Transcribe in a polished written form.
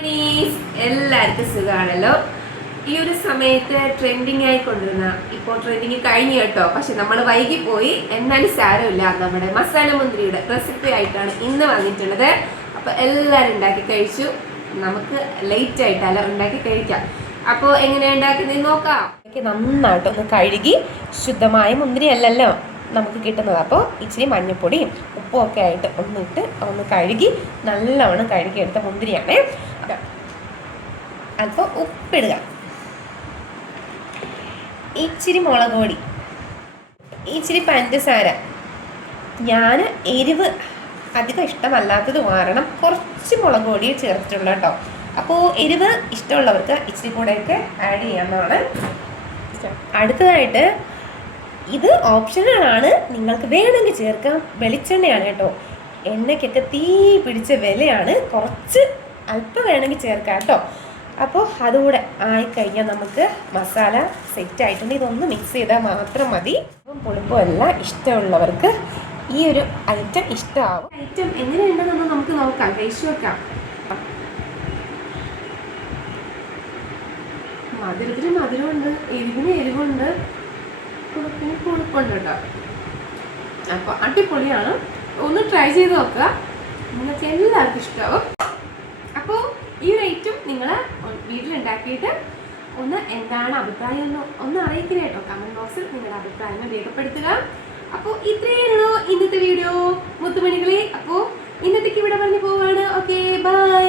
എല്ലാവർക്കും സുഖമാണല്ലോ. ഈ ഒരു സമയത്ത് ട്രെൻഡിങ് ആയിക്കൊണ്ടിരുന്ന ഇപ്പോൾ ട്രെൻഡിങ് കഴിഞ്ഞു കേട്ടോ. പക്ഷെ നമ്മൾ വൈകി പോയി, എന്നാലും സാരമില്ല. നമ്മുടെ മസാല മുന്തിരിയുടെ റെസിപ്പി ആയിട്ടാണ് ഇന്ന് വന്നിട്ടുള്ളത്. അപ്പോൾ എല്ലാവരും ഉണ്ടാക്കി കഴിച്ചു. നമുക്ക് ലേറ്റ് ആയിട്ടല്ല ഉണ്ടാക്കി കഴിക്കാം. അപ്പോൾ എങ്ങനെയാണ് ഉണ്ടാക്കുന്നത് നോക്കാം. നന്നായിട്ടൊന്ന് കഴുകി, ശുദ്ധമായ മുന്തിരി അല്ലല്ലോ നമുക്ക് കിട്ടുന്നത്. അപ്പോൾ ഇച്ചിരി മഞ്ഞൾപ്പൊടിയും ഉപ്പും ഒക്കെ ആയിട്ട് ഒന്ന് കഴുകി നല്ലവണ്ണം കഴുകിയെടുത്ത മുന്തിരിയാണ്. അപ്പോൾ ഉപ്പിടുക, ഇച്ചിരി മുളക് പൊടി, ഇച്ചിരി പഞ്ചസാര. ഞാൻ എരിവ് അധികം ഇഷ്ടമല്ലാത്തത് കാരണം കുറച്ച് മുളക് പൊടി ചേർത്തിട്ടുള്ളൂ കേട്ടോ. അപ്പോൾ എരിവ് ഇഷ്ടമുള്ളവർക്ക് ഇച്ചിരി കൂടെയൊക്കെ ആഡ് ചെയ്യാവുന്നതാണ്. അടുത്തതായിട്ട് ഇത് ഓപ്ഷണലാണ്, നിങ്ങൾക്ക് വേണമെങ്കിൽ ചേർക്കാം. വെളിച്ചെണ്ണയാണ് കേട്ടോ. എണ്ണയ്ക്കൊക്കെ തീ പിടിച്ച വിലയാണ്, കുറച്ച് അല്പം വേണമെങ്കിൽ ചേർക്കാം കേട്ടോ. അപ്പോൾ അതുകൂടെ ആയിക്കഴിഞ്ഞാൽ നമുക്ക് മസാല സെറ്റ് ആയിട്ടുണ്ട്. ഇതൊന്ന് മിക്സ് ചെയ്താൽ മാത്രം മതി. അപ്പം പുളിപ്പും എല്ലാം ഇഷ്ടമുള്ളവർക്ക് ഈ ഒരു ഐറ്റം ഇഷ്ടമാവും. ഐറ്റം എങ്ങനെയുണ്ടെന്ന് നമുക്ക് നോക്കാം, കഴിച്ചു നോക്കാം. മധുരത്തിന് മധുരമുണ്ട്, എരിവിന് എരിവുണ്ട്, പുളിപ്പിന് പുളിപ്പുണ്ട് കേട്ടോ. അപ്പോൾ അടിപൊളിയാണ്. ഒന്ന് ട്രൈ ചെയ്ത് നോക്കുക, നിങ്ങൾക്ക് എല്ലാവർക്കും ഇഷ്ടമാവും. അപ്പോൾ ഈ ഒരു ഐറ്റം നിങ്ങൾ വീട്ടിലുണ്ടാക്കിയിട്ട് എന്താണ് അഭിപ്രായം ഒന്ന് അറിയിക്കുക കേട്ടോ. കമൻറ്റ് ബോക്സിൽ നിങ്ങളുടെ അഭിപ്രായങ്ങൾ രേഖപ്പെടുത്തുക. അപ്പോൾ ഇത്രയേ ഉള്ളൂ ഇന്നത്തെ വീഡിയോ മുത്തുമണികളെ. അപ്പോൾ ഇന്നത്തേക്ക് ഇവിടെ പറഞ്ഞു പോവാണ്. Okay, by.